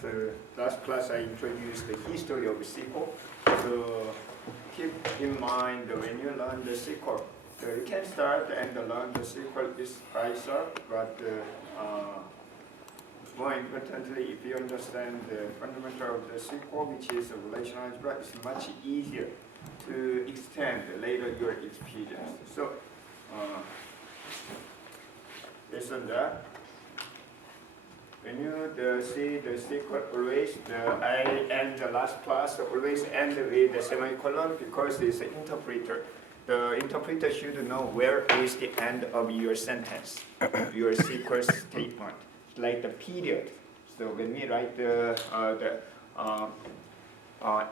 So last class I introduced the history of SQL. So keep in mind when you learn the SQL, so you can start and learn the SQL is quite short, but more importantly, if you understand the fundamental of the SQL, which is a relational algebra, it's much easier to extend later your experience. So based on that, when you see the SQL, always I end the last class always end with the semicolon because it's an interpreter. The interpreter should know where is the end of your sentence, your SQL statement, like the period. So when we write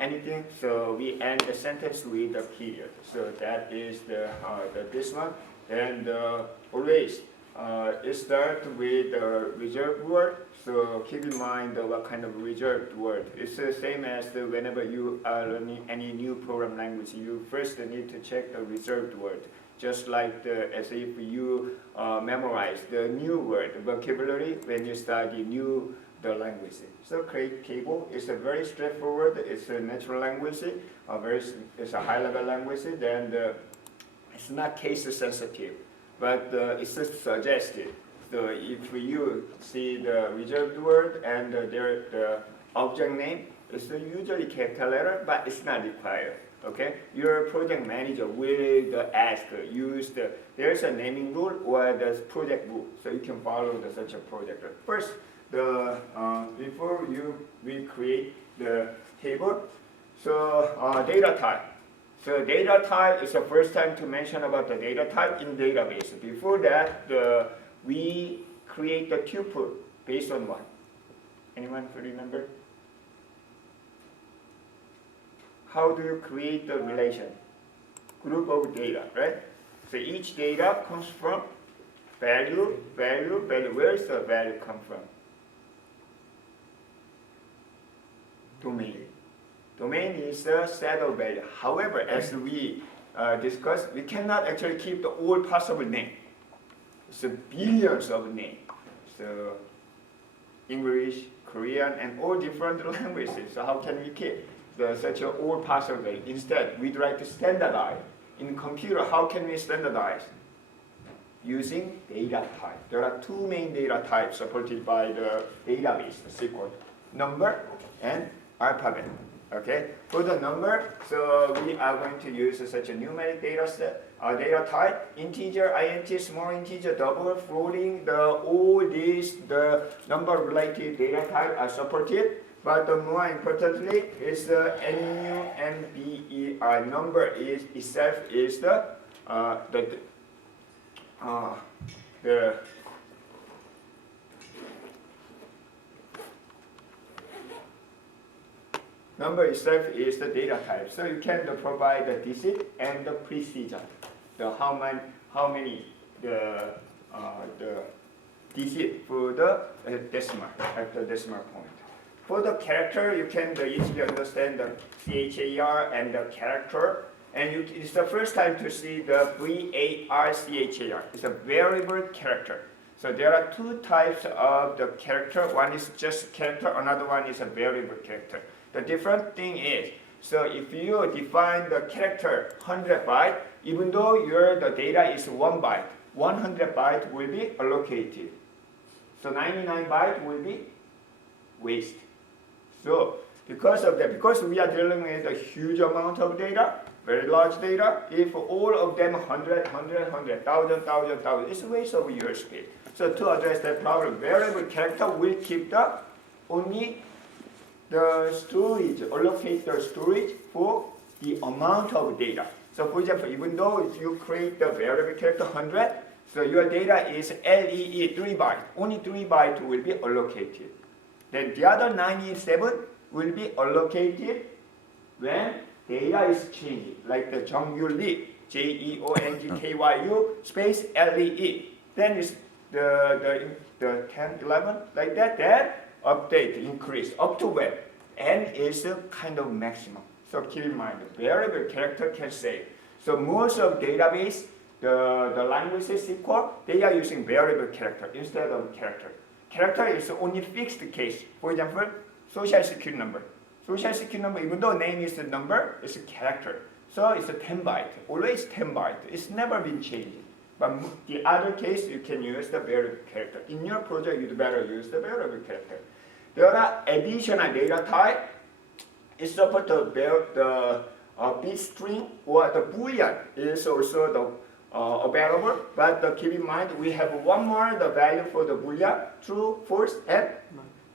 anything, so we end the sentence with the period. So that is this one, and always. It starts with the reserved word, so keep in mind what kind of reserved word. It's the same as whenever you are learning any new program language, you first need to check the reserved word, just like as if you memorize the new word vocabulary when you study the language. So create table is a very straightforward. It's a natural language, it's a high-level language, and it's not case sensitive. But it's suggested. So if you see the reserved word and the object name, it's usually capital letter, but it's not required. Okay, your project manager will ask, there's a naming rule or the project rule, so you can follow such a project. First, before we create the table, so data type. So data type is the first time to mention about the data type in database. Before that, we create the tuple based on what? Anyone remember? How do you create the relation? Group of data, right? So each data comes from value. Where is the value come from? Domain. Domain is a set of value. However, as we discussed, we cannot actually keep the all possible name. So billions of names. So English, Korean, and all different languages. So how can we keep such a all possible value? Instead, we try to standardize. In computer, how can we standardize? Using data type. There are two main data types supported by the database, SQL: number and alphabet. Okay, for the number, so we are going to use such a numeric data type, integer, int, small integer, double, floating, all these, the number related data type are supported, but more importantly is the number. Number itself is the number itself is the data type, so you can provide the digit and the precision. How many the digit for the decimal at the decimal point. For the character, you can easily understand the char and the character, and it's the first time to see the var char. It's a variable character. So there are two types of the character. One is just character. Another one is a variable character. The different thing is, so if you define the character 100 byte, even though the data is 1 byte, 100 byte will be allocated. So 99 byte will be waste. So because of that, because we are dealing with a huge amount of data, very large data, if all of them 100, 1,000, it's a waste of your space. So to address that problem, variable character will keep only the storage, allocate the storage for the amount of data. So for example, even though if you create the variable character 100, so your data is LEE 3 byte, only 3 byte will be allocated. Then the other 97 will be allocated when data is changing, like the Jeongyu Lee, JEONGKYU space LEE. Then it's the 10, 11, like that update, increase, up to when? N is a kind of maximum. So keep in mind, the variable character can save. So most of database, the languages SQL, they are using variable character instead of character. Character is only fixed case. For example, Social security number. Social security number, even though name is a number, it's a character. So it's a 10 byte, always 10 byte. It's never been changed. But the other case, you can use the variable character. In your project, you'd better use the variable character. There are additional data type. It's supposed to build the bit string or the boolean is also the available. But keep in mind, we have one more the value for the boolean, true, false, and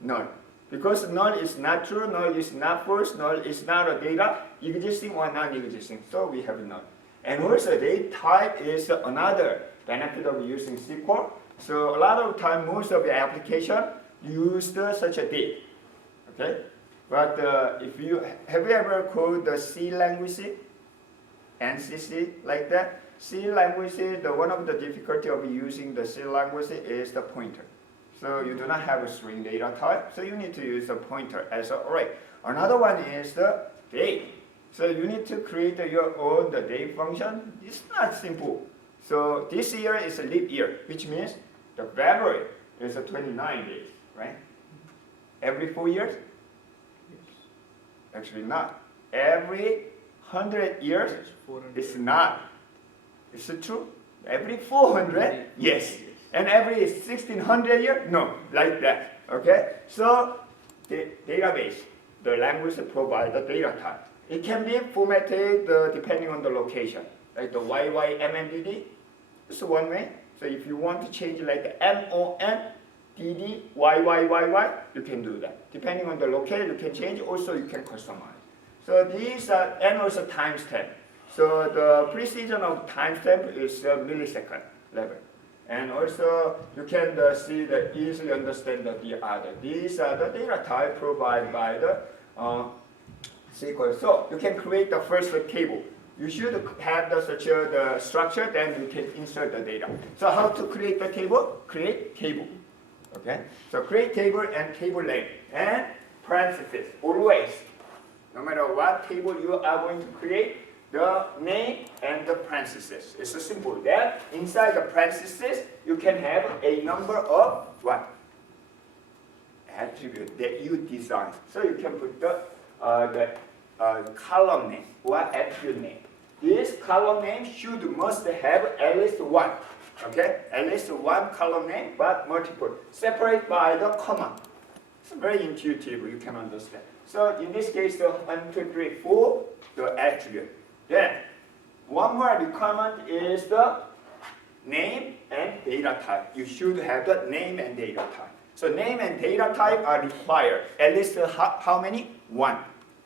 null. Because null is not true, null is not false, null is not a data, existing or non-existing. So we have null. And also date type is another benefit of using SQL. So a lot of time, most of the application use such a date. Okay? But if you have you ever coded the C language, NCC like that? C language, one of the difficulty of using the C language is the pointer. So you do not have a string data type, so you need to use a pointer as an array. Another one is the date. So you need to create your own the date function. It's not simple. So this year is a leap year, which means the February is a 29 days, right? Every 4 years? Actually not. Every 100 years? It's not. Is it true? Every 400? Yes. And every 1600 years? No, like that. Okay? So the database, the language provides the data type. It can be formatted depending on the location. Like the YYMMDD, it's one way. So if you want to change like the MONDD, YYYY, you can do that. Depending on the location, you can change. Also, you can customize. So these are, and also timestamp. So the precision of timestamp is millisecond level. And also, you can see the easily understand the other. These are the data type provided by the SQL. So you can create the first table. You should have the structure, then you can insert the data. So how to create the table? Create table. Okay. So create table and table name and parentheses. Always, no matter what table you are going to create, the name and the parentheses. It's so simple. Then inside the parentheses, you can have a number of what? Attribute that you design. So you can put the column name or attribute name. This column name must have at least one. Okay, at least one column name, but multiple. Separate by the comma. It's very intuitive. You can understand. So in this case, the 1, 2, 3, 4, the attribute. Then, one more requirement is the name and data type. You should have the name and data type. So name and data type are required. At least how many? One.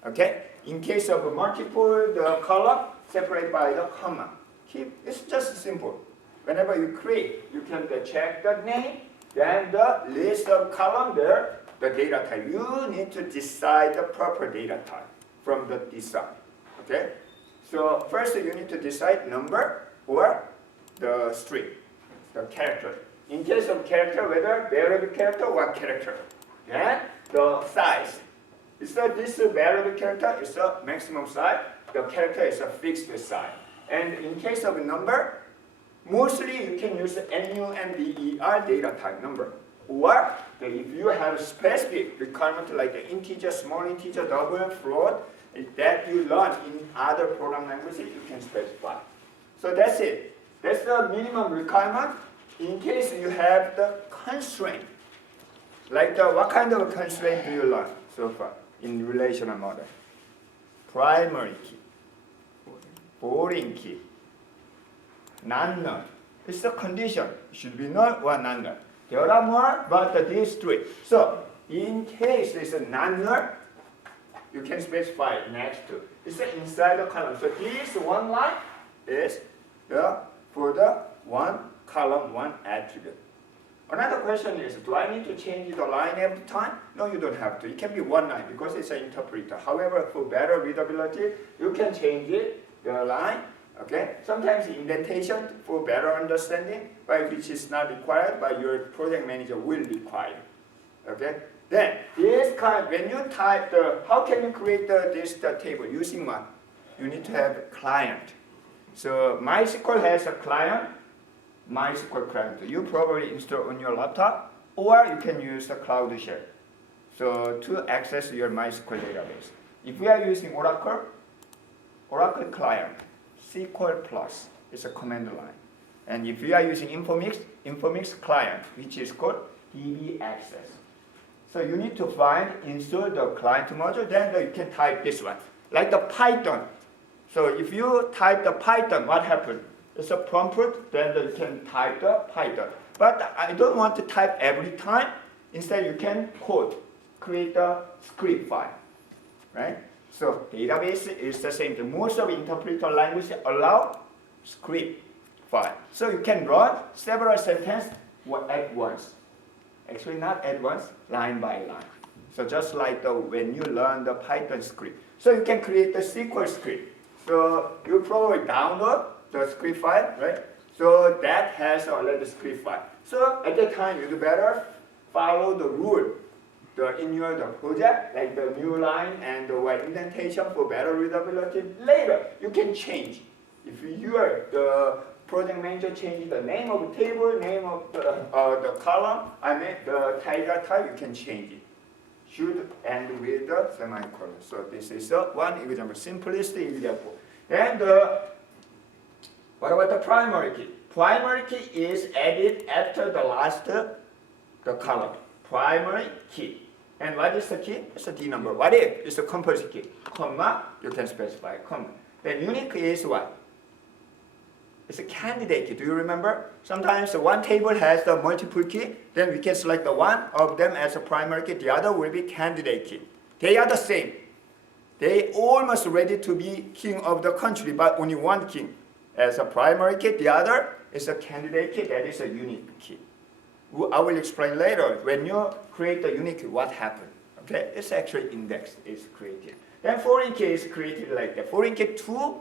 Okay? In case of multiple, the column, separate by the comma. It's just simple. Whenever you create, you can check the name, then the list of column there, the data type. You need to decide the proper data type from the design. Okay? So first you need to decide number or the string, the character. In case of character, whether variable character or character. Then the size. So this variable character is a maximum size. The character is a fixed size. And in case of number, mostly you can use NUMBER data type number. Or if you have specific requirement like the integer, small integer, double, float, that you learn in other program languages, you can specify. So that's it. That's the minimum requirement in case you have the constraint. Like what kind of constraint do you learn so far in relational model? Primary key, foreign key, non-null. It's a condition. It should be null or non-null. There are more, but these three. So in case it's a non-null, you can specify next to. It's inside the column. So this one line is for the one column, one attribute. Another question is, do I need to change the line every time? No, you don't have to. It can be one line because it's an interpreter. However, for better readability, you can change it, the line. Okay? Sometimes indentation for better understanding, but which is not required, but your project manager will require. Okay? Then, this kind, when you type how can you create this table? Using what? You need to have a client. So, MySQL has a client, MySQL client. You probably install on your laptop, or you can use a Cloud Shell. So to access your MySQL database, if we are using Oracle client, SQL plus is a command line. And if we are using Informix client, which is called DB access. So you need to find insert the client module, then you can type this one. Like the Python. So if you type the Python, what happens? It's a prompt, then you can type the Python. But I don't want to type every time. Instead, you can create a script file, right? So database is the same. Most of interpreter languages allow script file. So you can run several sentences at once. Actually, not at once, line by line. So just like when you learn the Python script. So you can create the SQL script. So you probably download the script file, right? So that has already the script file. So at that time, you better follow the rule in your project, like the new line and the white indentation for better readability. Later, you can change. If the project manager changes the name of the table, name of the column, and the title type, you can change it. Should end with the semicolon. So this is one example, simplistic example. And what about the primary key? Primary key is added after the last the column. Primary key. And what is the key? It's a D number. What if it's a composite key? Comma, you can specify comma. Then unique is what? It's a candidate key. Do you remember? Sometimes one table has the multiple key, then we can select the one of them as a primary key, the other will be candidate key. They are the same. They almost ready to be king of the country, but only one king as a primary key, the other is a candidate key, that is a unique key. I will explain later. When you create the unique key, what happened? Okay, it's actually index is created. Then foreign key is created like that. Foreign key, two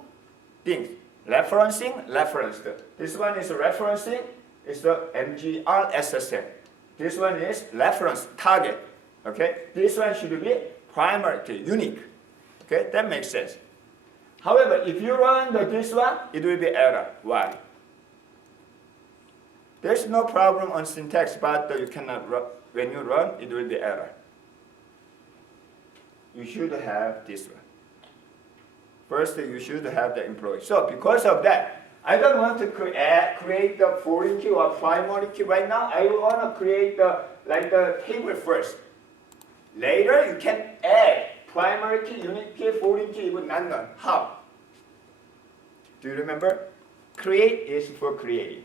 things. Referencing, referenced. This one is referencing, it's the MGR SSL. This one is reference, target. Okay, this one should be primary key, unique. Okay, that makes sense. However, if you run this one, it will be error. Why? There's no problem on syntax, but you cannot run. When you run, it will be error. You should have this one. First, you should have the employee. So because of that, I don't want to create the foreign key or primary key right now. I want to create the table first. Later, you can add primary key, unique key, foreign key, even none. How? Do you remember? Create is for creating.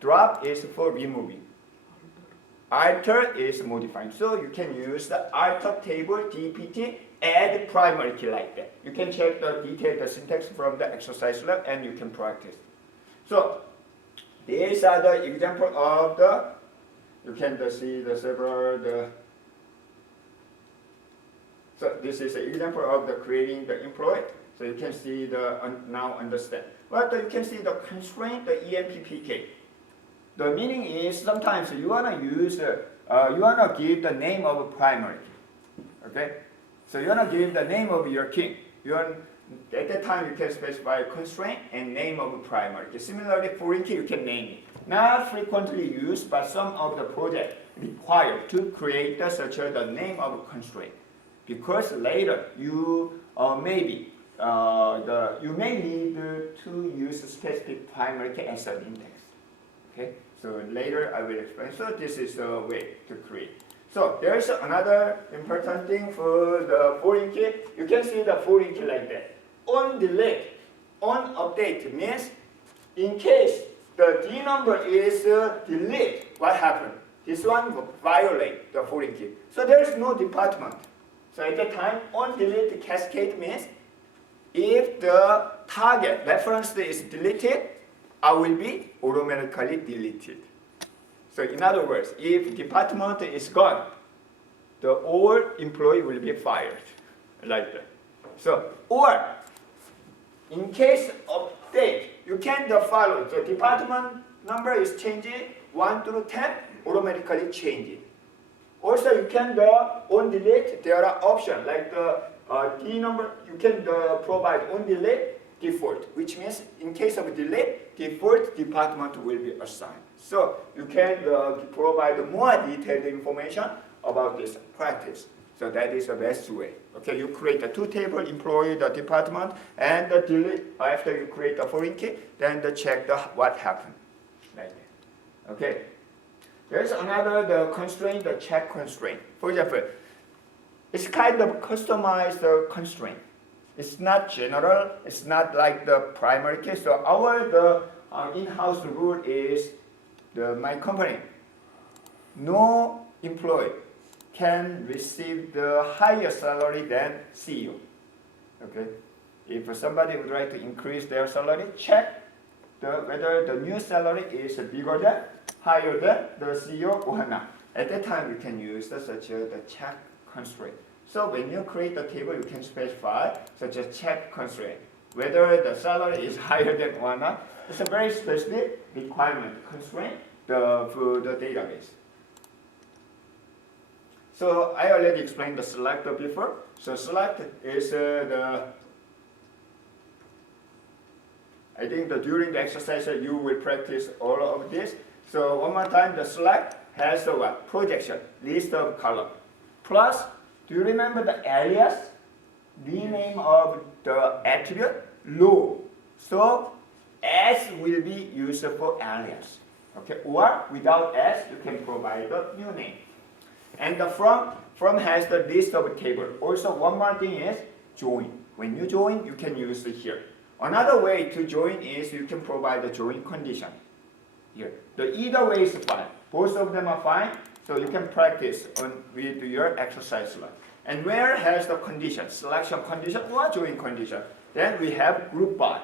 Drop is for removing. Alter is modifying. So you can use the alter table, DPT, add primary key like that. You can check the detailed syntax from the exercise lab and you can practice. So these are the example of you can see the several, so this is an example of the creating the employee. So you can see now understand. But you can see the constraint, the EMPPK. The meaning is sometimes you want to use, you want to give the name of a primary key. Okay? So you want to give the name of your king. At that time you can specify constraint and name of a primary key. Similarly, foreign key you can name it. Not frequently used, but some of the project require to create such the name of a constraint. Because later you may need to use a specific primary key as an index. Okay, so later I will explain. So this is the way to create. So there's another important thing for the foreign key. You can see the foreign key like that. On delete, on update means in case the D number is delete, what happened? This one will violate the foreign key. So there's no department. So at that time, on delete cascade means if the target reference is deleted, I will be automatically deleted. So in other words, if department is gone, the all employee will be fired, like that. So, or in case of update, you can follow the department number is changing 1 through 10, automatically change it. Also, you can on delete. There are options like the D number. You can provide on delete default, which means in case of delete, default department will be assigned. So you can provide more detailed information about this practice. So that is the best way. Okay, you create a two table, employee, the department, and the delete after you create the foreign key, then the check the what happened. Like that. Okay. There's another the constraint, the check constraint. For example, it's kind of customized constraint. It's not general. It's not like the primary key. So our in-house rule is my company. No employee can receive the higher salary than CEO. Okay, if somebody would like to increase their salary, check whether the new salary is bigger than, higher than the CEO or not. At that time, you can use such the check constraint. So when you create the table, you can specify such a check constraint, whether the salary is higher than or not. It's a very specific requirement constraint for the database. So I already explained the selector before. So select is I think that during the exercise you will practice all of this. So one more time, the select has the what? Projection, list of column. Plus, do you remember the alias? Rename of the attribute, row. So S will be used for alias. Okay, or without S, you can provide the new name. And the from has the list of table. Also, one more thing is join. When you join, you can use it here. Another way to join is you can provide the join condition here. The either way is fine. Both of them are fine. So you can practice with your exercise line. And where has the condition, selection condition or join condition? Then we have group by.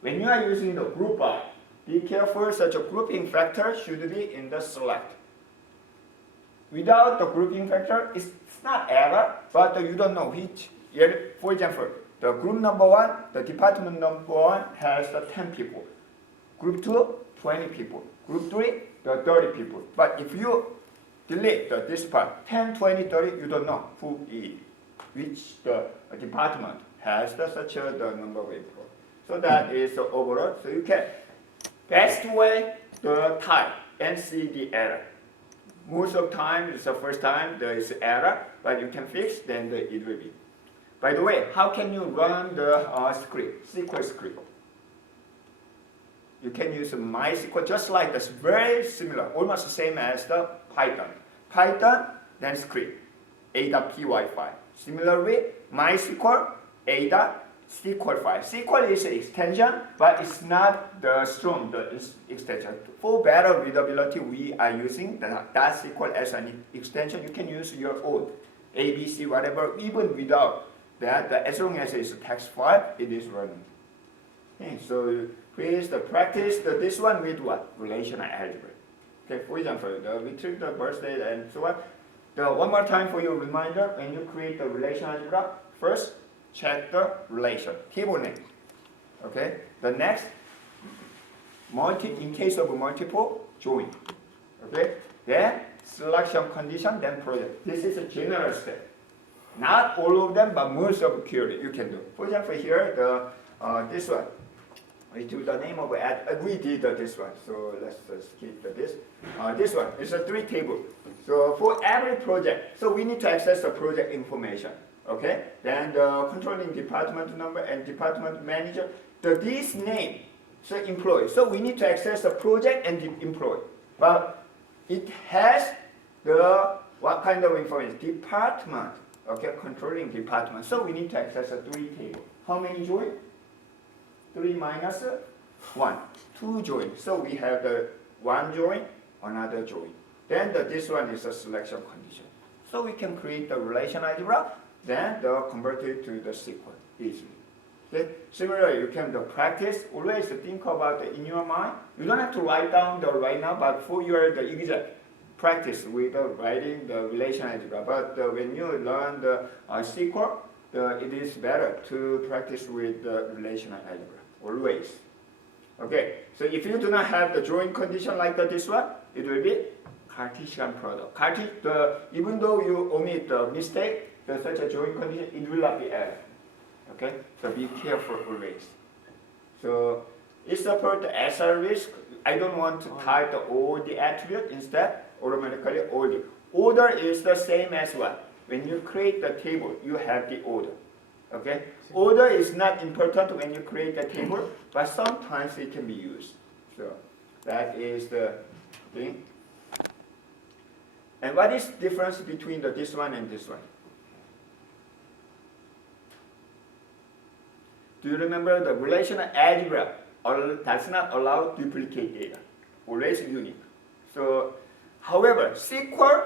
When you are using the group by, be careful, such a grouping factor should be in the select. Without the grouping factor, it's not error, but you don't know which. For example, the group number 1, the department number 1 has the 10 people. Group 2, 20 people. Group 3, the 30 people. But if you delete this part, 10, 20, 30, you don't know which the department has such a the number of people. So that is the overall. So you can best way the type and see the error. Most of the time, it's the first time there is error, but you can fix, then it will be. By the way, how can you run the script, SQL script? You can use MySQL just like this, very similar, almost the same as the Python. Python, then script, a.py file. Similarly, MySQL, a.SQL file. SQL is an extension, but it's not the strong extension. For better readability, we are using the .SQL as an extension. You can use your own ABC, whatever, even without that. As long as it's a text file, it is running. Okay, so please practice this one with what? Relational algebra. Okay, for example, we took the birthday and so on. One more time for your reminder, when you create the relational algebra, first check the relation, table name. Okay, the next, in case of multiple, join. Okay, then selection condition, then project. This is a general step. Not all of them, but most of the query you can do. For example, here, this one. We do the name of it. We did this one, so let's skip this. This one is a 3 table. So for every project, so we need to access the project information. Okay, then the controlling department number and department manager. This name, so employee. So we need to access the project and the employee. But it has what kind of information? Department. Okay, controlling department. So we need to access a 3 table. How many join? 3 minus 1, 2 join. So we have the 1 join, another join. Then this one is a selection condition. So we can create the relational algebra, then convert it to the SQL easily. Okay? Similarly, you can practice, always think about it in your mind. You don't have to write down right now, but for your exact practice with writing the relational algebra. But when you learn the SQL, it is better to practice with the relational algebra, always. Okay, so if you do not have the join condition like this one, it will be Cartesian product. Even though you omit the mistake, such a join condition, it will not be error. Okay, so be careful always. So it supports the SR risk. I don't want to type all the attribute, instead automatically all the Order is the same as what? When you create the table, you have the order. Okay? Order is not important when you create a table, but sometimes it can be used. So that is the thing. And what is the difference between this one and this one? Do you remember the relational algebra does not allow duplicate data, always unique. So, however, SQL,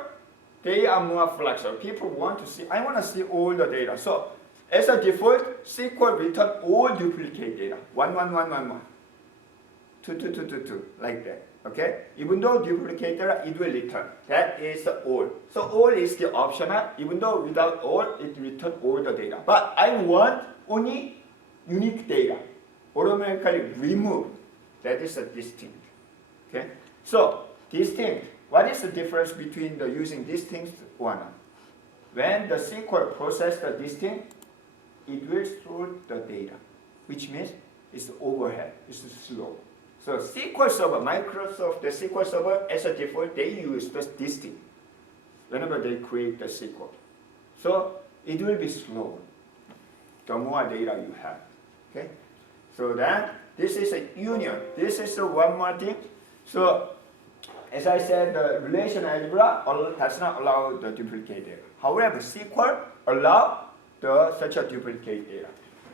they are more flexible. People want to see, I want to see all the data. So, as a default, SQL return all duplicate data, 1, 1, 1, 1, 1, 2, 2, 2, 2, 2, like that. Okay? Even though duplicate data, it will return. That is all. So all is the optional. Even though without all, it returns all the data. But I want only unique data. Automatically remove. That is a distinct. Okay? So distinct. What is the difference between the using distinct one? When the SQL process the distinct, it will store the data, which means it's overhead. It's slow. So SQL Server, Microsoft, the SQL Server, as a default, they use the distinct whenever they create the SQL. So it will be slow, the more data you have. Okay? So then, this is a union. This is one more thing. So, as I said, the relational algebra does not allow the duplicate data. However, SQL allow such a duplicate data.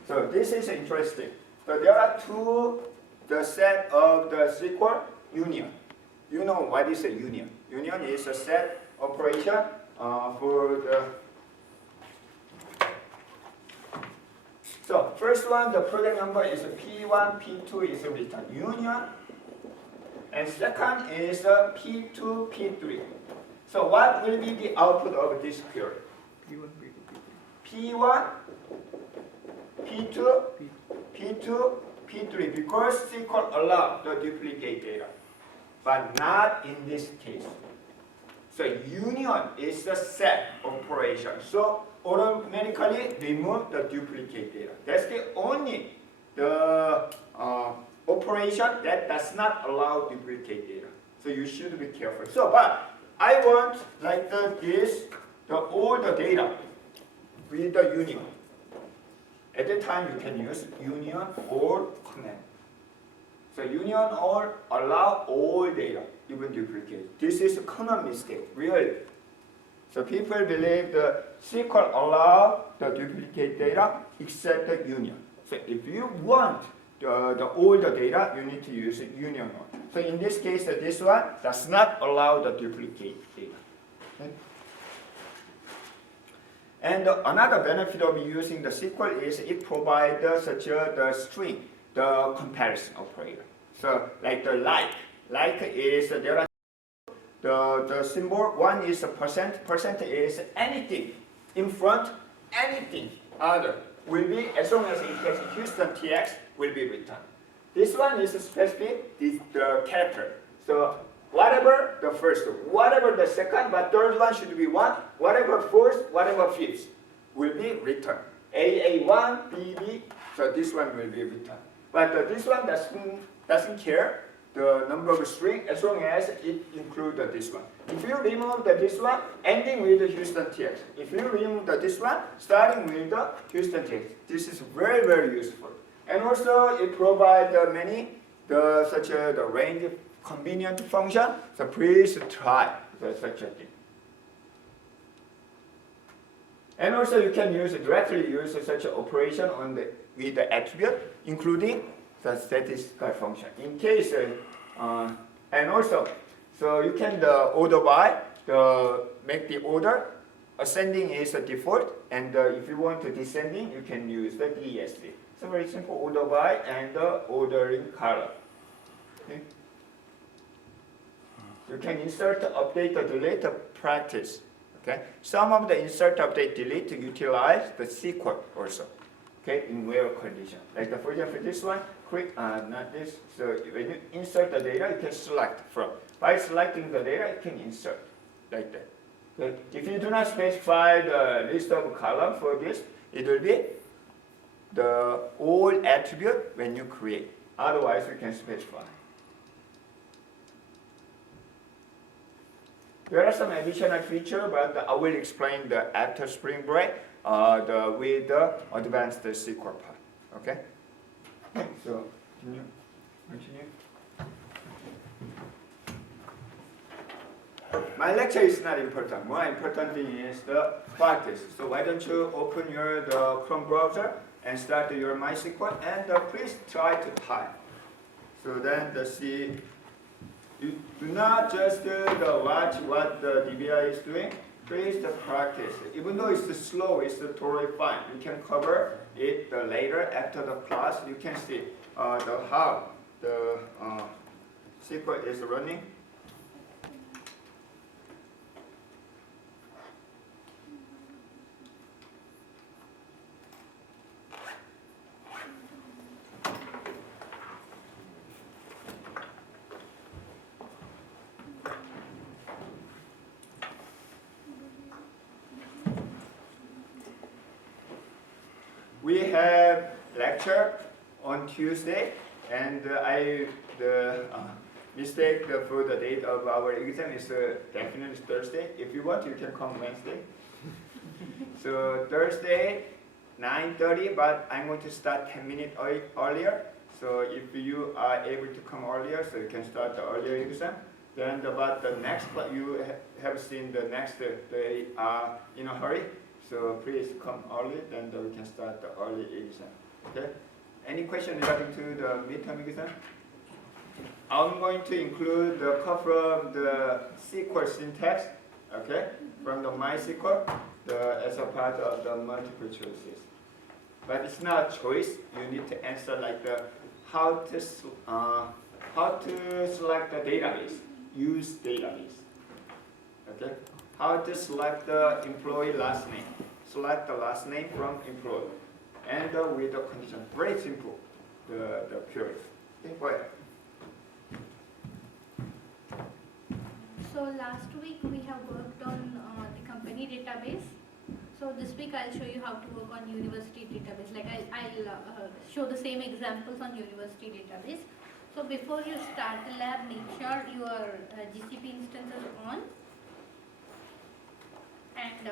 So this is interesting. So there are the set of the SQL union. You know what is a union? Union is a set operation for the. So first one, the product number is P1, P2 is written union, and second is P2, P3. So what will be the output of this query? P1, P2, P2, P3, because SQL allows the duplicate data, but not in this case. So union is the set operation. So automatically remove the duplicate data. That's the only operation that does not allow duplicate data. So you should be careful. So, but I want like all the data with the union. At the time, you can use union or command. So union or allow all data, even duplicate. This is a common mistake, really. So people believe the SQL allow the duplicate data except the union. So if you want all the data, you need to use union one. So in this case, this one does not allow the duplicate data. Okay? And another benefit of using the SQL is it provides the string, the comparison operator. So like the like is there are the symbol. One is a percent. Percent is anything in front, anything other will be, as long as it has Houston TX, will be returned. This one is specific, the character. So whatever the first, whatever the second, but third one should be 1. Whatever fourth, whatever fifth will be returned. AA1, BB, so this one will be returned. But this one doesn't care the number of string as long as it includes this one. If you remove this one, ending with the Houston TX. If you remove this one, starting with the Houston TX. This is very, very useful. And also it provides the range convenient function. So please try such a thing. And also you can directly use such an operation with the attribute, including the satisfy function. In case, and also, so you can order by, make the order. Ascending is a default, and if you want to descending, you can use the DESD. So very simple order by and the ordering column. Okay. You can insert, update, or delete, practice. Okay. Some of the insert, update, delete utilize the SQL also. Okay, in where condition. Like for example, this one, not this. So when you insert the data, you can select from. By selecting the data, you can insert like that. Okay. If you do not specify the list of column for this, it will be the old attribute when you create. Otherwise, you can specify. There are some additional features, but I will explain the after spring break with the advanced SQL part. Okay? So, can you continue? My lecture is not important. More important thing is the practice. So why don't you open the Chrome browser and start your MySQL and please try to type. So then you do not just watch what the DBI is doing. Please practice. Even though it's slow, it's totally fine. You can cover it later after the class. You can see how the SQL is running. We have lecture on Tuesday, and the mistake for the date of our exam is definitely Thursday. If you want, you can come Wednesday. So Thursday, 9:30, but I'm going to start 10 minutes earlier. So if you are able to come earlier, so you can start the earlier exam. Then about the next, you have seen the next day in a hurry. So please come early, then we can start the early exam. Okay? Any question regarding to the midterm exam? I'm going to include the couple of the SQL syntax, okay, from the MySQL as a part of the multiple choices. But it's not a choice. You need to answer like how to select the database, use database. Okay? How to select the employee last name. Select the last name from employee. And with the condition. Very simple, the period. Okay, go ahead. So last week we have worked on the company database. So this week I'll show you how to work on university database. Like I'll show the same examples on university database. So before you start the lab, make sure your GCP instance is on. And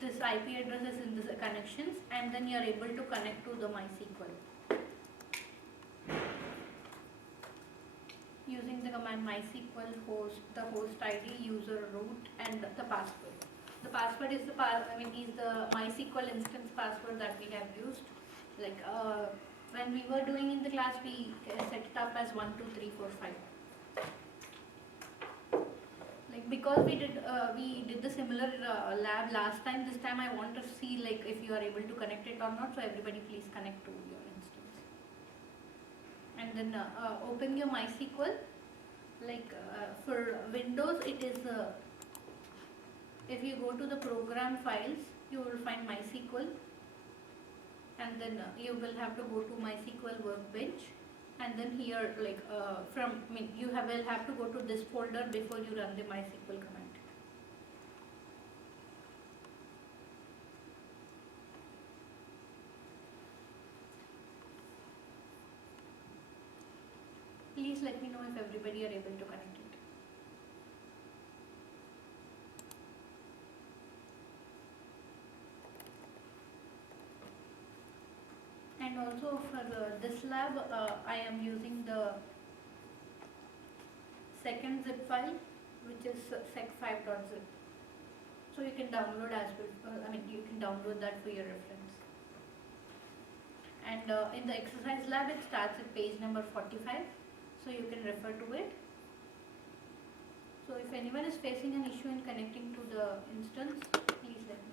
this IP address is in the connections, and then you are able to connect to the MySQL using the command MySQL host, the host ID, user root, and the password. The password is the MySQL instance password that we have used. Like when we were doing in the class, we set it up as 1, 2, 3, 4, 5. Like because we did the similar lab last time. This time I want to see like if you are able to connect it or not. So everybody please connect to your instance. And then open your MySQL. Like for Windows, it is if you go to the program files, you will find MySQL, and then you will have to go to MySQL Workbench. And then here, like you will have to go to this folder before you run the MySQL command. Please let me know if everybody are able to connect it. And also for this lab, I am using the second zip file, which is sec5.zip. So you can download as well. You can download that for your reference. And in the exercise lab, it starts at page number 45. So you can refer to it. So if anyone is facing an issue in connecting to the instance, please let me know.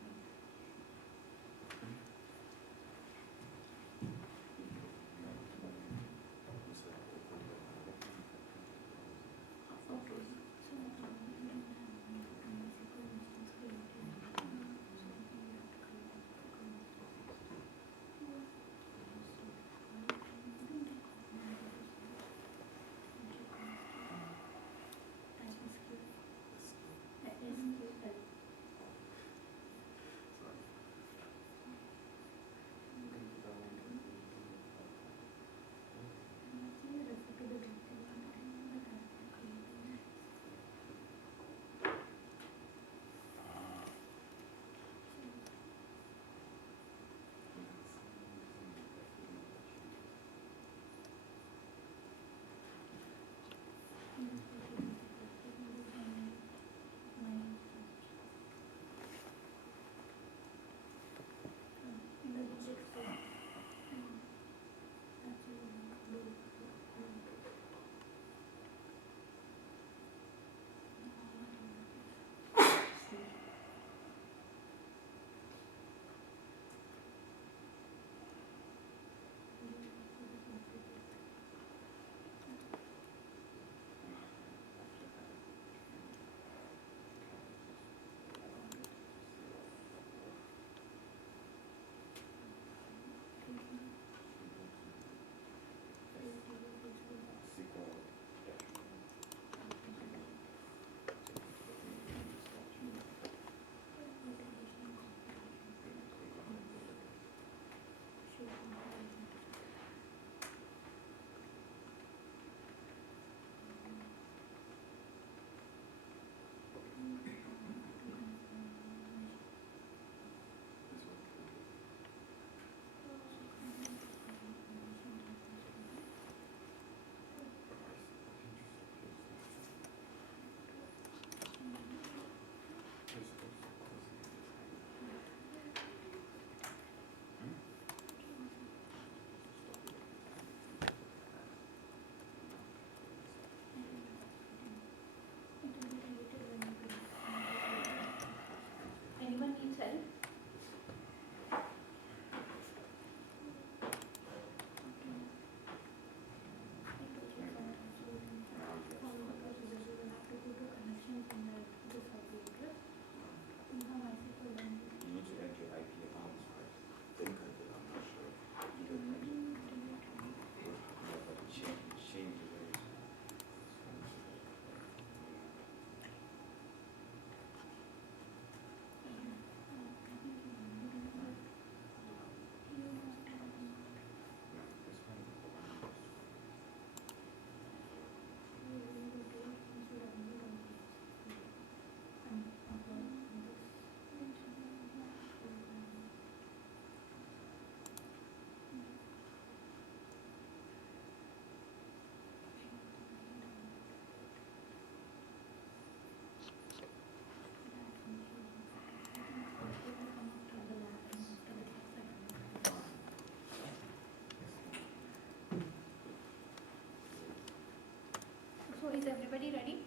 Is everybody ready?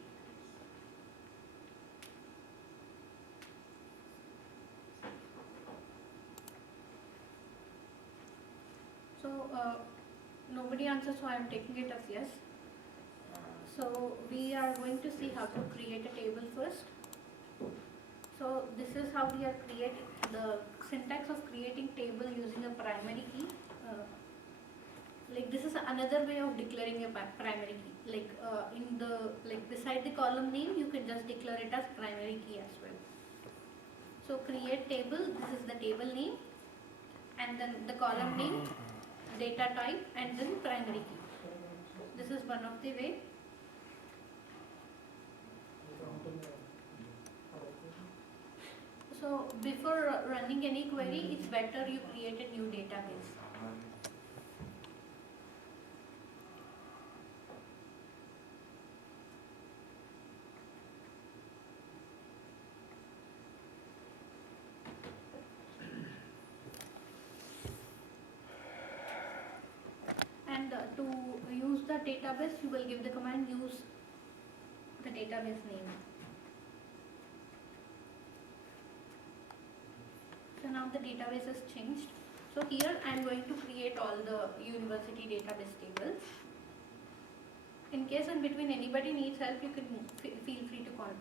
So nobody answers, so I am taking it as yes. So we are going to see how to create a table first. So this is how we are creating the syntax of creating table using a primary key. Like this is another way of declaring a primary key. Like beside the column name, you can just declare it as primary key as well. So create table. This is the table name, and then the column name, data type, and then primary key. This is one of the way. So before running any query, it's better you create a new database. And to use the database, you will give the command use the database name. So now the database has changed. So here I am going to create all the university database tables. In case in between anybody needs help, you can feel free to call me.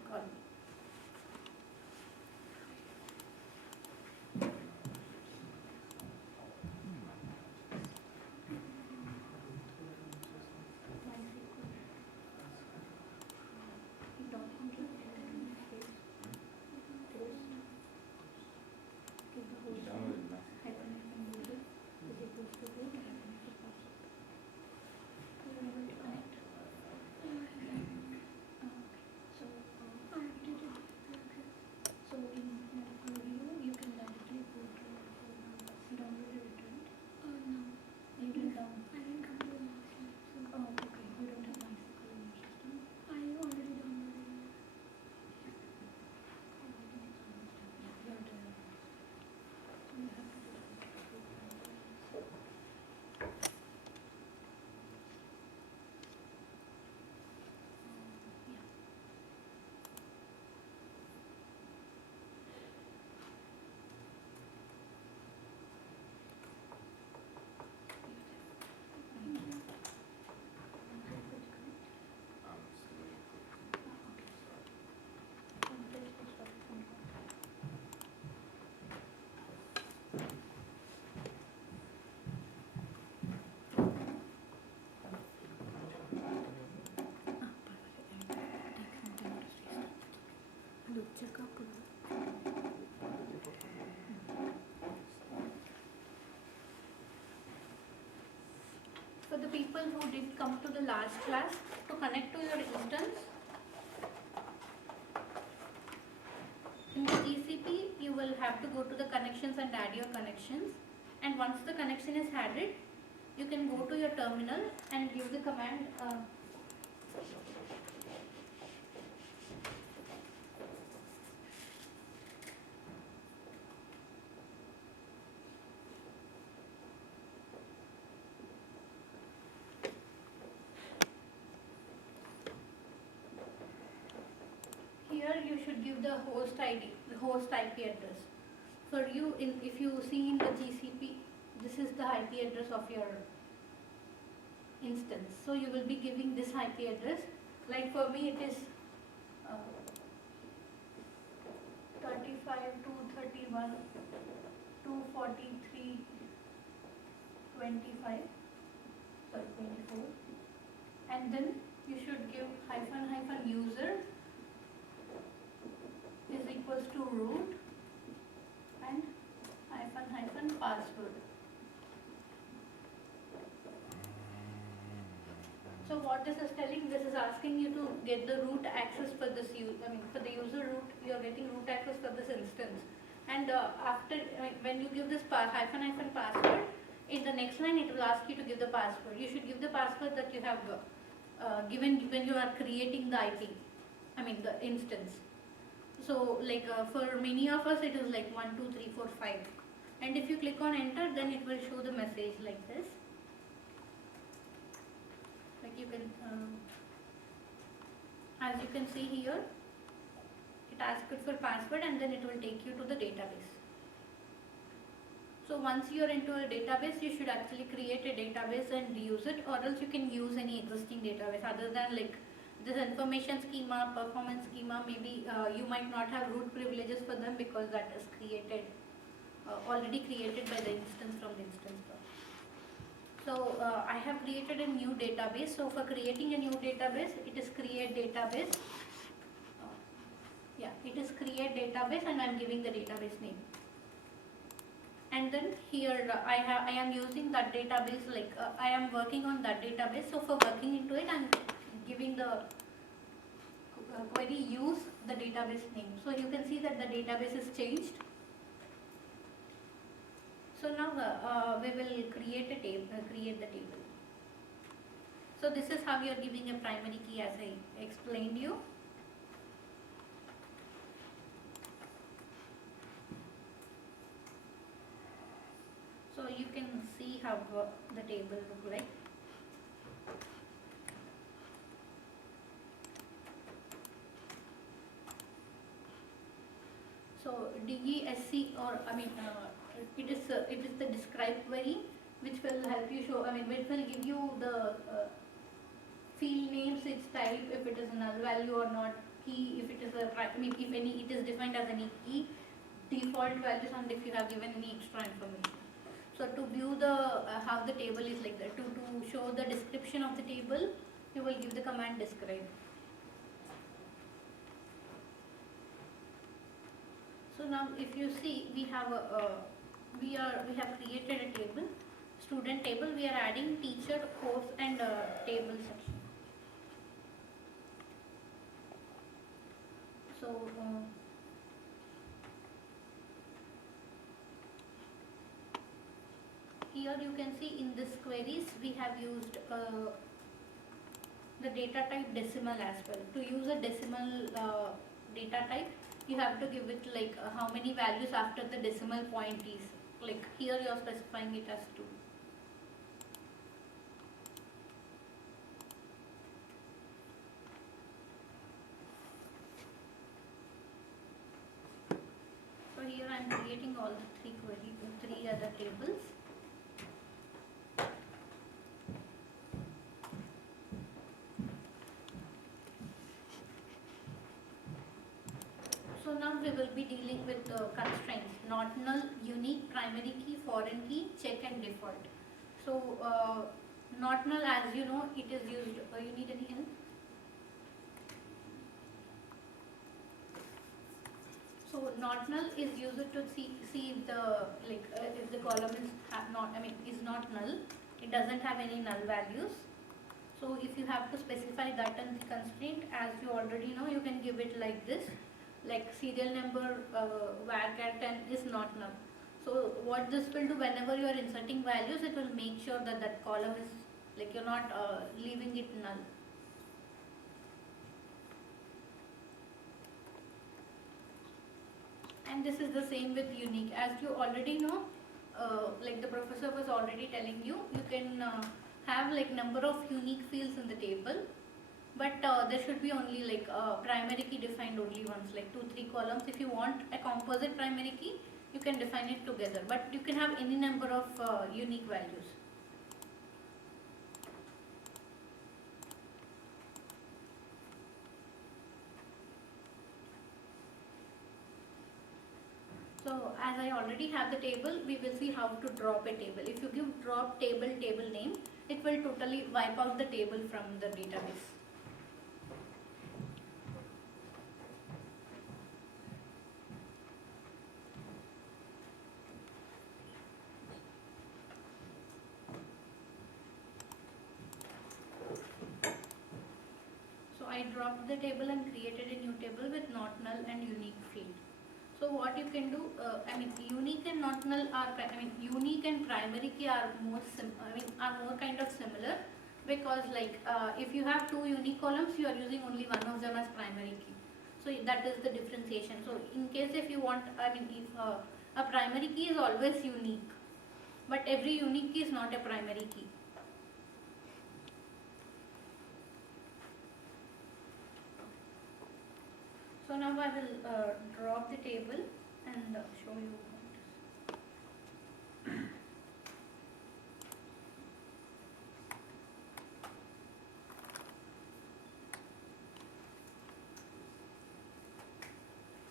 For the people who did come to the last class, to connect to your instance, in the GCP you will have to go to the connections and add your connections, and once the connection is added, you can go to your terminal and give the command here you should give the host ID, the host IP address. For you, if you see in the GCP, this is the IP address of your instance. So you will be giving this IP address. Like for me, it is 35.231.243.25, sorry, 24. And then you should give --user is equals to root and --password. So what this is telling, this is asking you to get the root access for this for the user root, you are getting root access for this instance. And when you give this --password, in the next line it will ask you to give the password. You should give the password that you have given when you are creating the IP, the instance. So like for many of us it is like 1, 2, 3, 4, 5. And if you click on enter, then it will show the message like this. Like you can As you can see here, it asks it for password and then it will take you to the database. So once you are into a database, you should actually create a database and use it, or else you can use any existing database other than like this information schema, performance schema. Maybe you might not have root privileges for them because that is created, already created by the instance from the instance. So I have created a new database. So for creating a new database, it is create database. It is create database, and I am giving the database name. And then here I am using that database, like I am working on that database. So for working into it, I am giving the query use the database name. So you can see that the database is changed. So now we will create a table, create the table. So this is how you are giving a primary key, as I explained you. So you can see how the table look like. So DESC, or it is the describe query, which will help you show. Which will give you the field names, its type, if it is a null value or not, key, if it is a if any, it is defined as any key, default values, and if you have given any extra information. So to view the how the table is like that, to show the description of the table, you will give the command describe. So now if you see, we have we have created a table, student table. We are adding teacher, course, and table section. So here you can see in this queries we have used the data type decimal as well. To use a decimal data type, you have to give it like how many values after the decimal point is. Like here you are specifying it as 2. So here I am creating all the 3 other tables. So now we will be dealing with constraints: not null, unique, primary key, foreign key, check, and default. So not null, as you know, it is used. You need any help? So not null is used to see if the if the column is is not null. It doesn't have any null values. So if you have to specify that in the constraint, as you already know, you can give it like this. Like serial number var_10 is not null. So what this will do, whenever you are inserting values, it will make sure that that column is like you're not leaving it null. And this is the same with unique. As you already know, like the professor was already telling you, you can have like number of unique fields in the table. But there should be only like primary key defined only once, like 2-3 columns. If you want a composite primary key, you can define it together. But you can have any number of unique values. So as I already have the table, we will see how to drop a table. If you give drop table name, it will totally wipe out the table from the database. I dropped the table and created a new table with not null and unique field. So what you can do, unique and not null are, unique and primary key are more kind of similar, because like if you have 2 unique columns, you are using only one of them as primary key. So that is the differentiation. So in case if you want, if a primary key is always unique, but every unique key is not a primary key. So now I will drop the table and show you.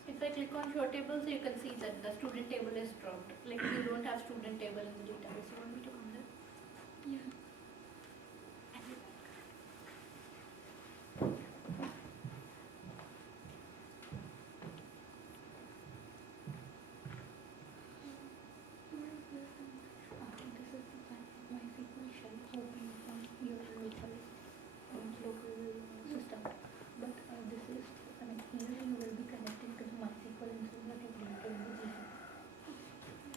If I click on show table, so you can see that the student table is dropped. Like you don't have student table in the database. You want me to come there? Yeah. This is my SQL shell open from your local system. But this is, I mean, here you will be connecting to the MySQL instance that you created in the GCP.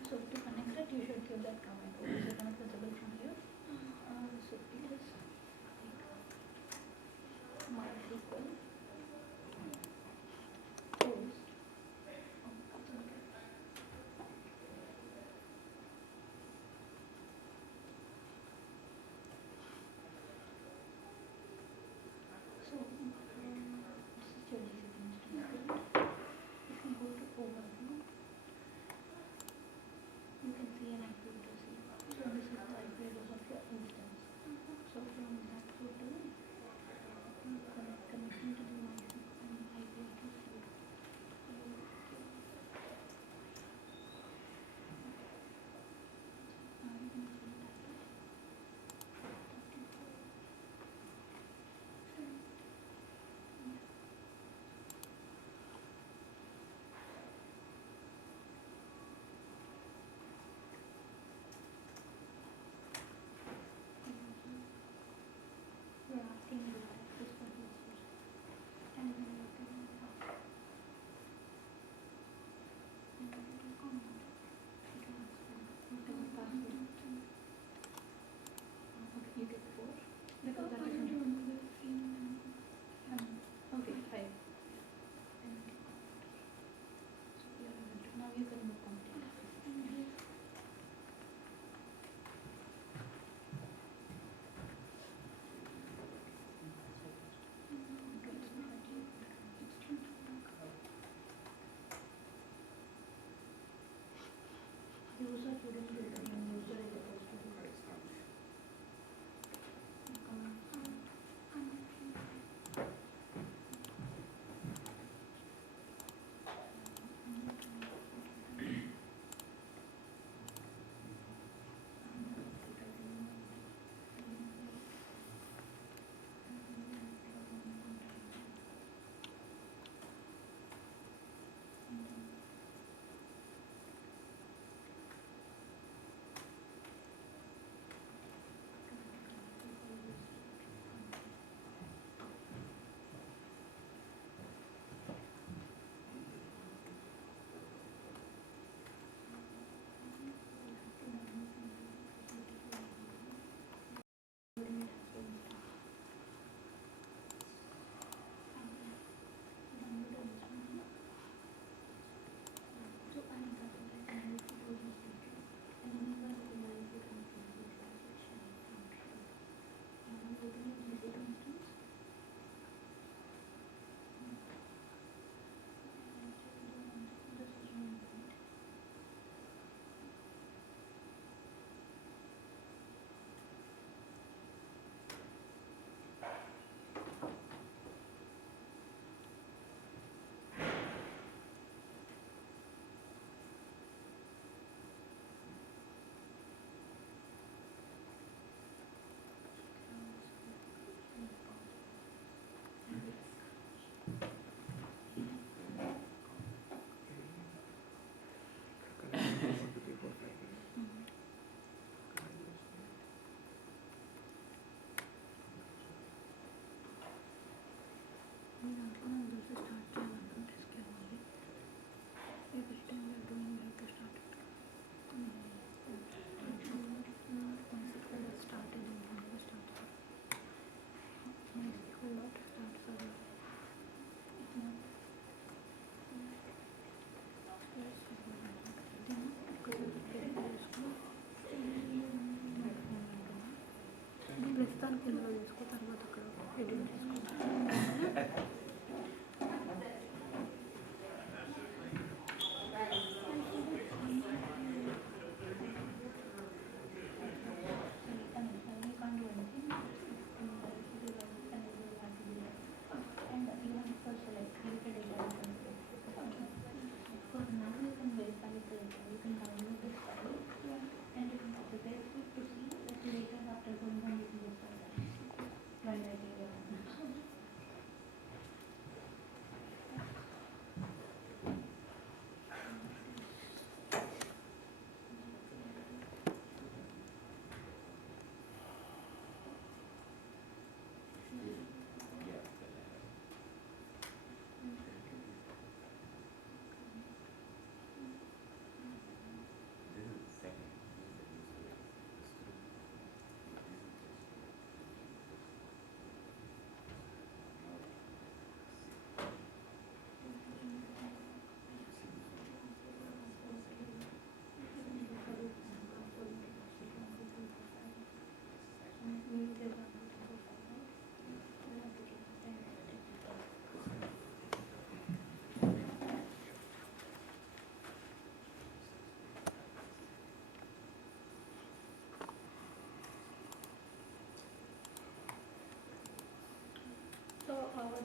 So to connect it, you should give that command. Is it not visible from here? So it is MySQL host. So this is your GCP instance, right? If you go to overview, you can see an IP address here. So this is the IP address of your instance. So from that photo, connection to the MySQL IP address here. We're asking you access for this person. And then you can comment. You can ask for whatever password. Okay, you get 4. Because that is okay, 5. So we are able to, now you can look complete. User couldn't do it, and user is supposed to do it.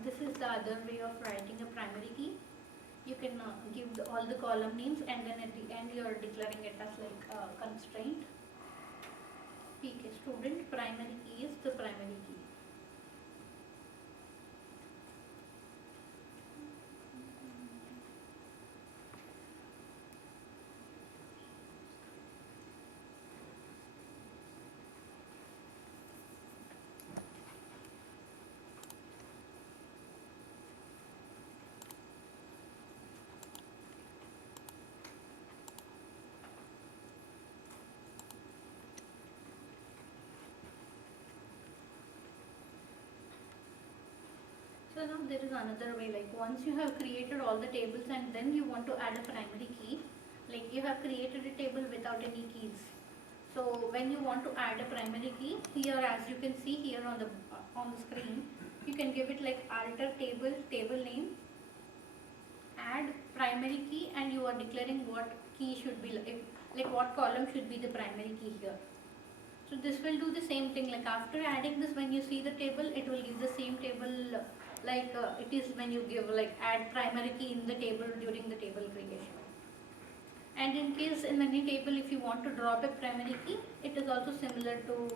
this is the other way of writing a primary key. You can give all the column names, and then at the end you are declaring it as like constraint. PK student primary key is the primary key. So now there is another way, like once you have created all the tables and then you want to add a primary key, like you have created a table without any keys. So when you want to add a primary key, here as you can see here on the screen, you can give it like alter table name, add primary key, and you are declaring what key should be, like what column should be the primary key here. So this will do the same thing, like after adding this, when you see the table, it will give the same table like it is when you give like add primary key in the table during the table creation. And in case in any table, if you want to drop a primary key, it is also similar to,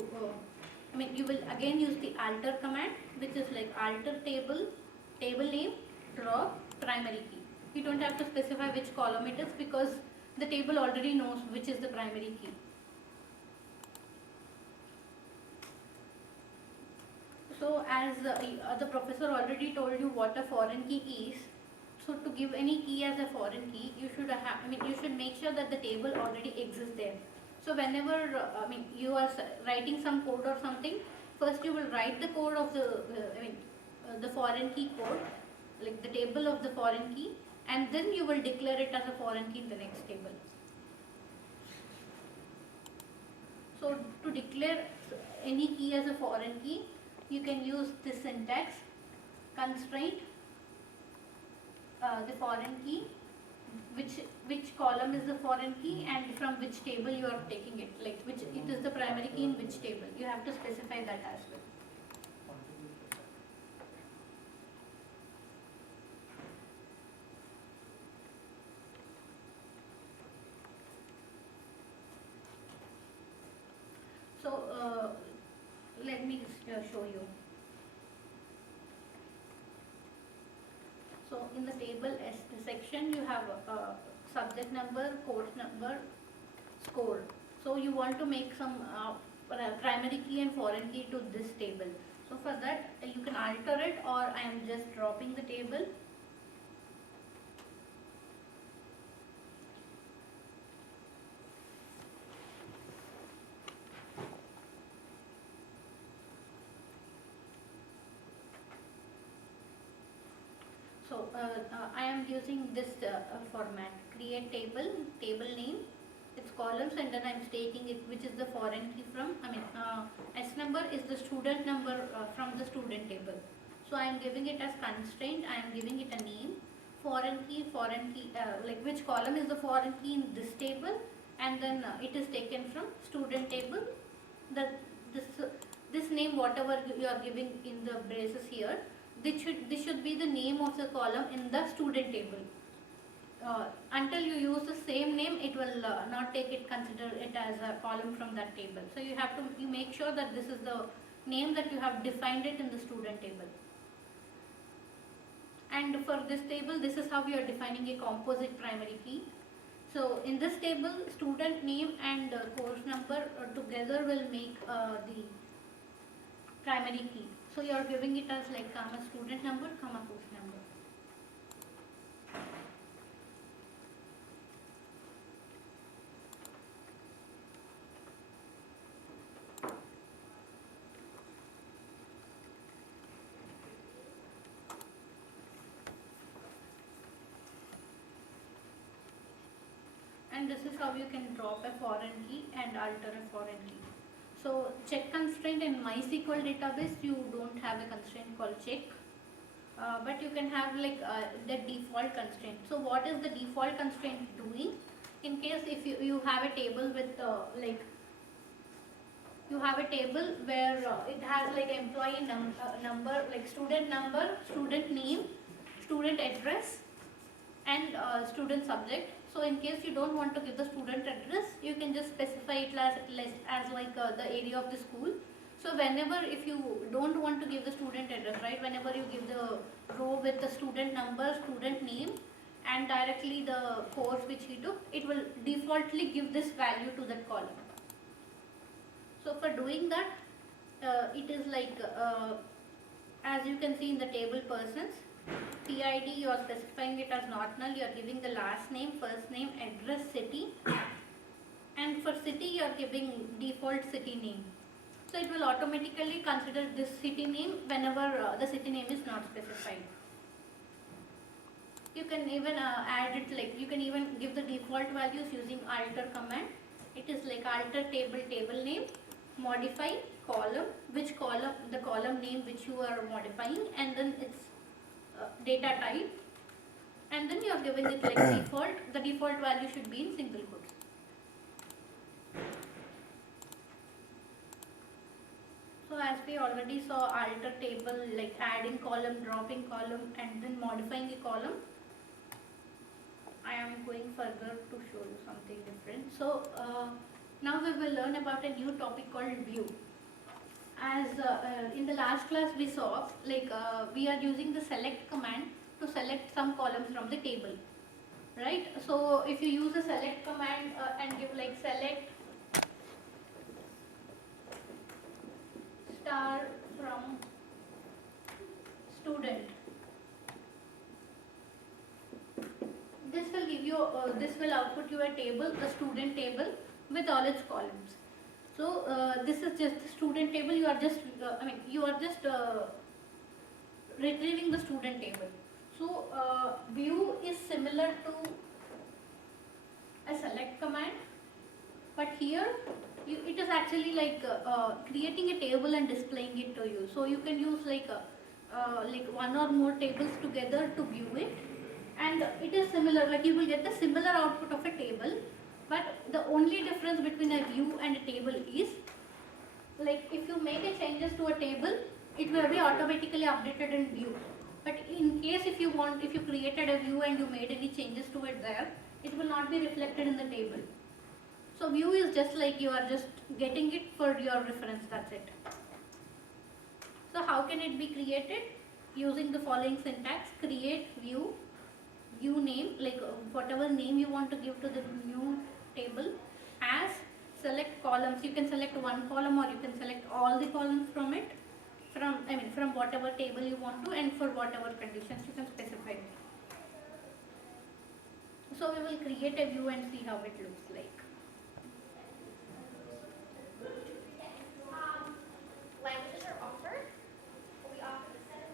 you will again use the alter command, which is like alter table name, drop primary key. You don't have to specify which column it is because the table already knows which is the primary key. So as the professor already told you what a foreign key is, so to give any key as a foreign key, you should you should make sure that the table already exists there. So whenever you are writing some code or something, first you will write the code of the foreign key code, like the table of the foreign key, and then you will declare it as a foreign key in the next table. So to declare any key as a foreign key, you can use this syntax: constraint the foreign key, which column is the foreign key and from which table you are taking it, like which it is the primary key in which table. You have to specify that as well. So let me show you. So in the table S section, you have subject number, course number, score. So you want to make some primary key and foreign key to this table. So for that, you can alter it, or I am just dropping the table. So I am using this format: create table name, its columns, and then I am stating it which is the foreign key from. S number is the student number from the student table. So I am giving it as constraint. I am giving it a name. Foreign key, like which column is the foreign key in this table, and then it is taken from student table. This name, whatever you are giving in the braces here, this should be the name of the column in the student table. Until you use the same name, it will not consider it as a column from that table. So you have to make sure that this is the name that you have defined it in the student table. And for this table, this is how we are defining a composite primary key. So in this table, student name and course number together will make the primary key. So you are giving it as like comma student number, comma course number. And this is how you can drop a foreign key and alter a foreign key. So check constraint in MySQL database, you don't have a constraint called check, but you can have like the default constraint. So what is the default constraint doing? In case if you have a table with you have a table where it has like employee number, like student number, student name, student address, and student subject. So in case you don't want to give the student address, you can just specify it as like the area of the school. So whenever, if you don't want to give the student address, right, whenever you give the row with the student number, student name, and directly the course which he took, it will defaultly give this value to that column. So for doing that, it is like, as you can see in the table persons, PID you are specifying it as not null, you are giving the last name, first name, address, city, and for city you are giving default city name. So it will automatically consider this city name whenever the city name is not specified. You can even add it, like you can even give the default values using alter command. It is like alter table name, modify column, which column, the column name which you are modifying, and then its data type, and then you are giving it like default. The default value should be in single quotes. So as we already saw, alter table, like adding column, dropping column, and then modifying a column. I am going further to show you something different. So now we will learn about a new topic called view. As in the last class we saw, like we are using the select command to select some columns from the table, right? So if you use the select command and give like select star from student, this will give you, this will output you a table, the student table with all its columns. So this is just the student table. You are just, you are just retrieving the student table. So view is similar to a select command, but here it is actually like creating a table and displaying it to you. So you can use like one or more tables together to view it, and it is similar. Like you will get the similar output of a table. But the only difference between a view and a table is, like if you make a changes to a table, it will be automatically updated in view. But in case if you created a view and you made any changes to it there, it will not be reflected in the table. So view is just like you are just getting it for your reference, that's it. So how can it be created? Using the following syntax: create view, view name, like whatever name you want to give to the new table, as select columns. You can select one column or you can select all the columns from it, from whatever table you want to, and for whatever conditions you can specify. So we will create a view and see how it looks like. Languages are offered. We offer the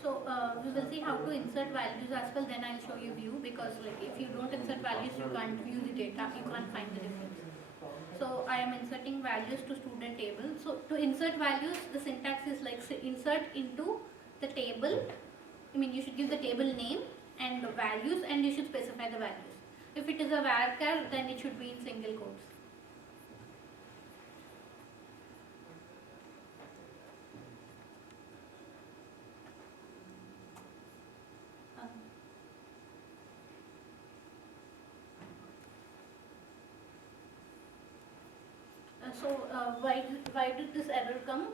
So we will see how to insert values as well, then I'll show you view, because like if you don't insert values, you can't view the data, you can't find the difference. So I am inserting values to student table. So to insert values, the syntax is like insert into the table. You should give the table name and the values, and you should specify the values. If it is a varchar, then it should be in single quotes. So why did this error come?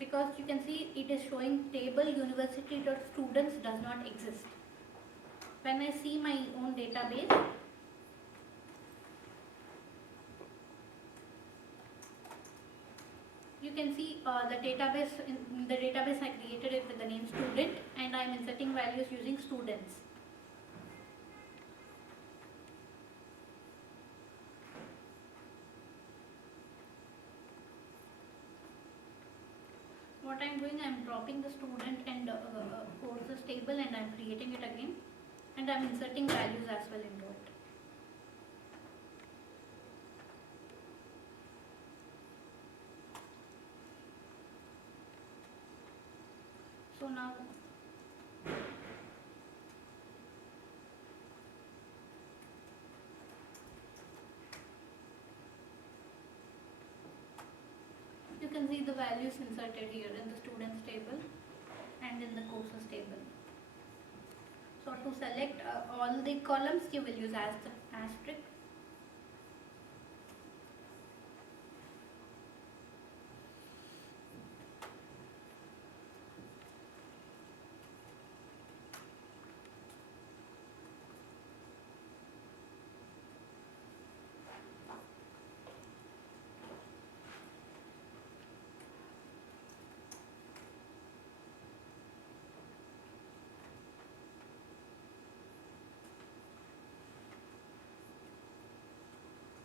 Because you can see it is showing table university.students does not exist. When I see my own database, you can see the database. In the database I created it with the name student, and I am inserting values using students. What I am doing, I am dropping the student and courses table, and I am creating it again. And I'm inserting values as well into it. So now you can see the values inserted here in the students table and in the courses table. So to select all the columns, you will use asterisk.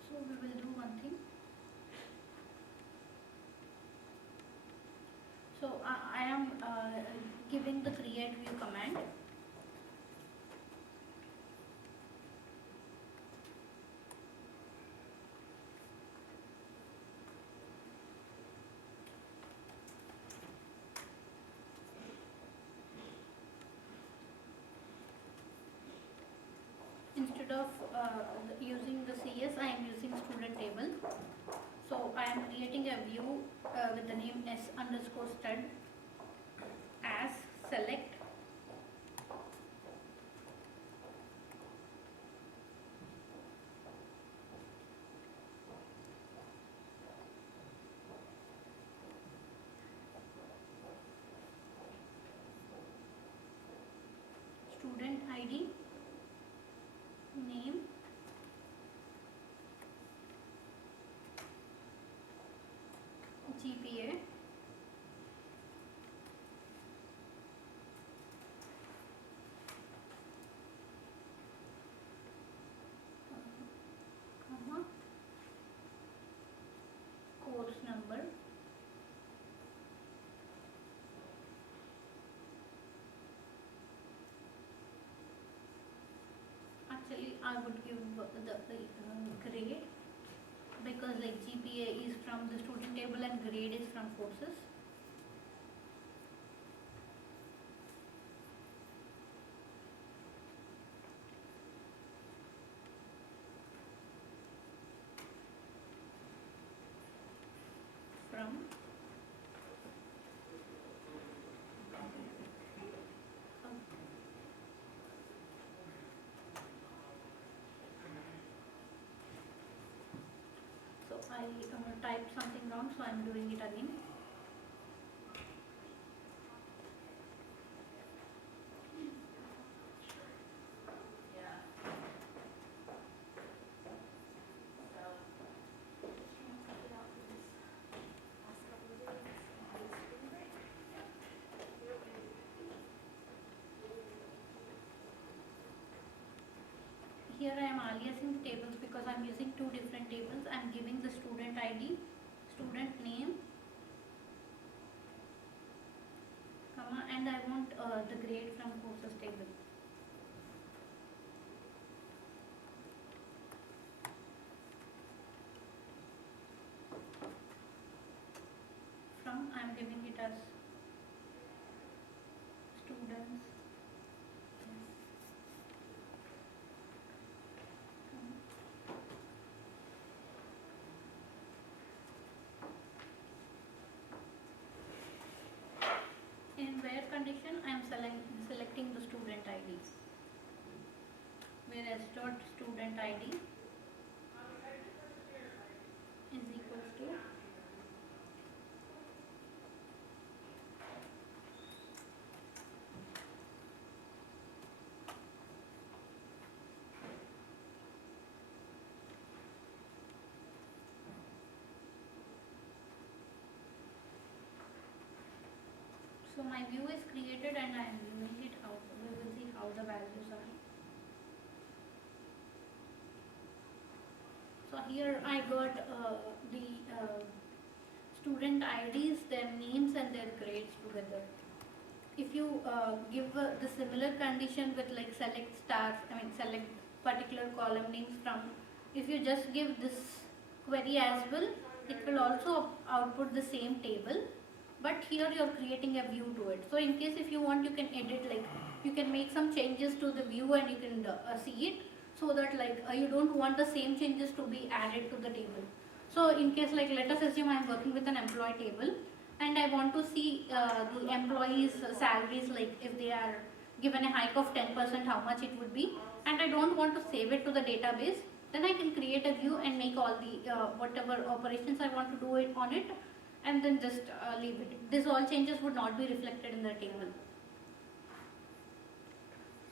So we will do one thing. So I am giving the create view command. Instead of using the CS, I am using student table. So I am creating a view with the name s_stud as select student ID, name, GPA, comma, course number, actually I would give the grade, because like GPA is from the student table and grade is from courses. From so I typed something wrong, so I'm doing it again. Here I am aliasing the tables because I'm using two different tables. I'm giving the student ID, student name, comma, and I want the grade from courses table. From, I'm giving it as students. In where condition, I am selecting the student ID. Whereas dot student ID is equals to so my view is created and I am viewing it how we will see how the values are. So here I got the student IDs, their names and their grades together. if you give the similar condition with like select stars, select particular column names from, if you just give this query as well, it will also output the same table, but here you are creating a view to it. So in case if you want, you can edit, like you can make some changes to the view and you can see it, so that like you don't want the same changes to be added to the table. So in case, like let us assume I am working with an employee table and I want to see the employees' salaries, like if they are given a hike of 10%, how much it would be, and I don't want to save it to the database, then I can create a view and make all the whatever operations I want to do it on it, and then just leave it. This all changes would not be reflected in the table.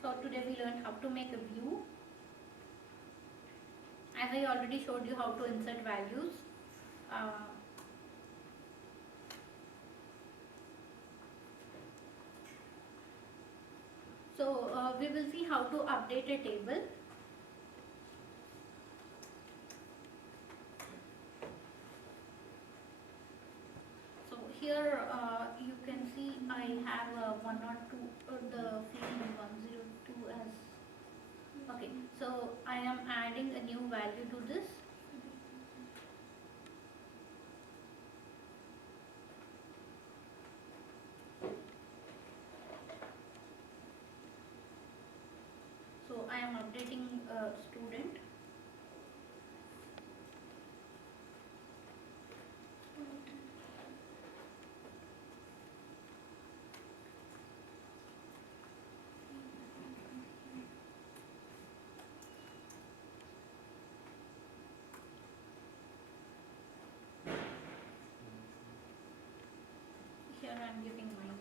So today we learned how to make a view. As I already showed you how to insert values. So we will see how to update a table. So here you can see I have 102, the field 102 as, okay, so I am adding a new value to this. So I am updating a student. Here I am giving my name.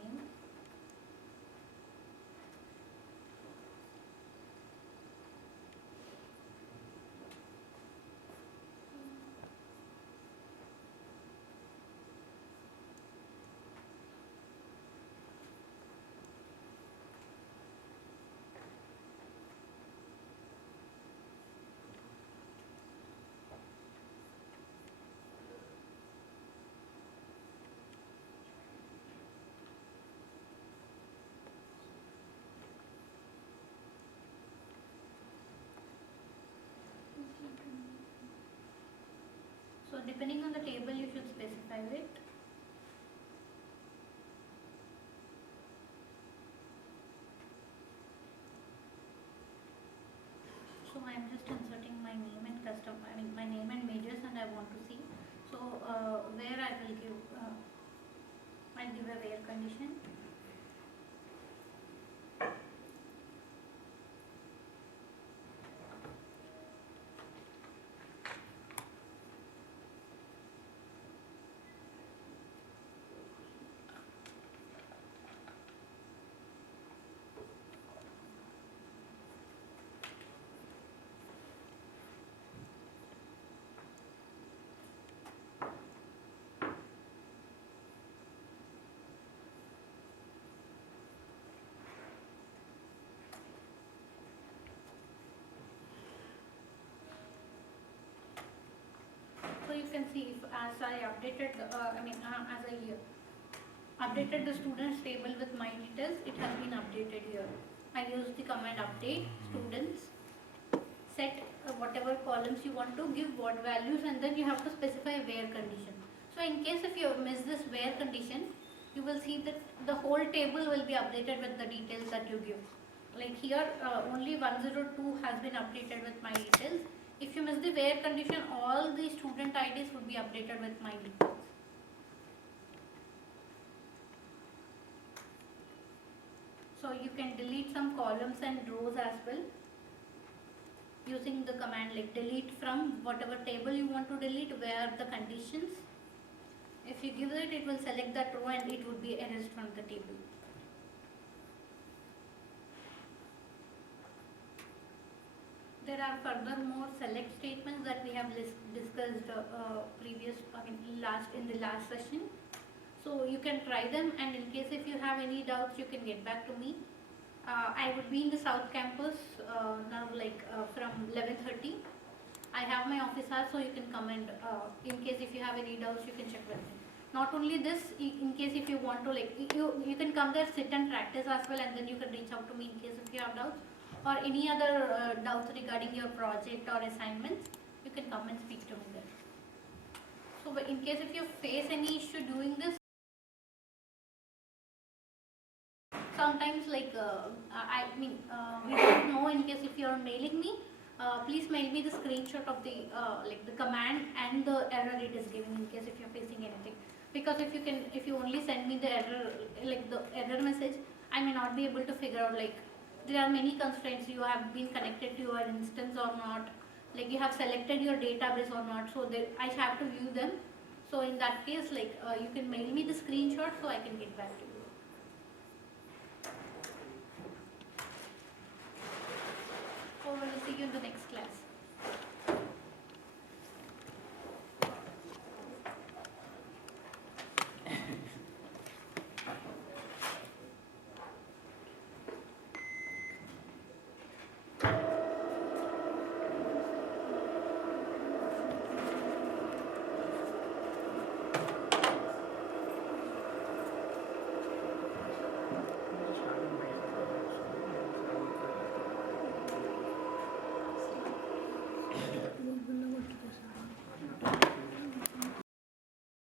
So depending on the table, you should specify it. So I am just inserting my name and my name and majors, and I want to see. So where I will give, I'll give a where condition. So you can see, if as I updated, as I updated the students table with my details, it has been updated here. I used the command update students, set whatever columns you want to, give what values, and then you have to specify a where condition. So in case if you miss this where condition, you will see that the whole table will be updated with the details that you give. Like here only 102 has been updated with my details. If you miss the where condition, all the student IDs would be updated with my details. So you can delete some columns and rows as well using the command like delete from whatever table you want to delete, where the conditions. If you give it, it will select that row and it would be erased from the table. There are furthermore select statements that we have discussed in the last session. So you can try them, and in case if you have any doubts, you can get back to me. I would be in the South Campus now, from 11:30. I have my office hours, so you can come and in case if you have any doubts, you can check with me. Not only this, in case if you want to like, you can come there, sit and practice as well, and then you can reach out to me in case if you have doubts or any other doubts regarding your project or assignments, you can come and speak to me there. So but in case if you face any issue doing this, sometimes like we don't know, in case if you are mailing me, please mail me the screenshot of the like the command and the error it is giving in case if you're facing anything. Because if you only send me the error, like the error message, I may not be able to figure out like there are many constraints, you have been connected to your instance or not, like you have selected your database or not, so I have to view them. So in that case, like you can mail me the screenshot so I can get back to you.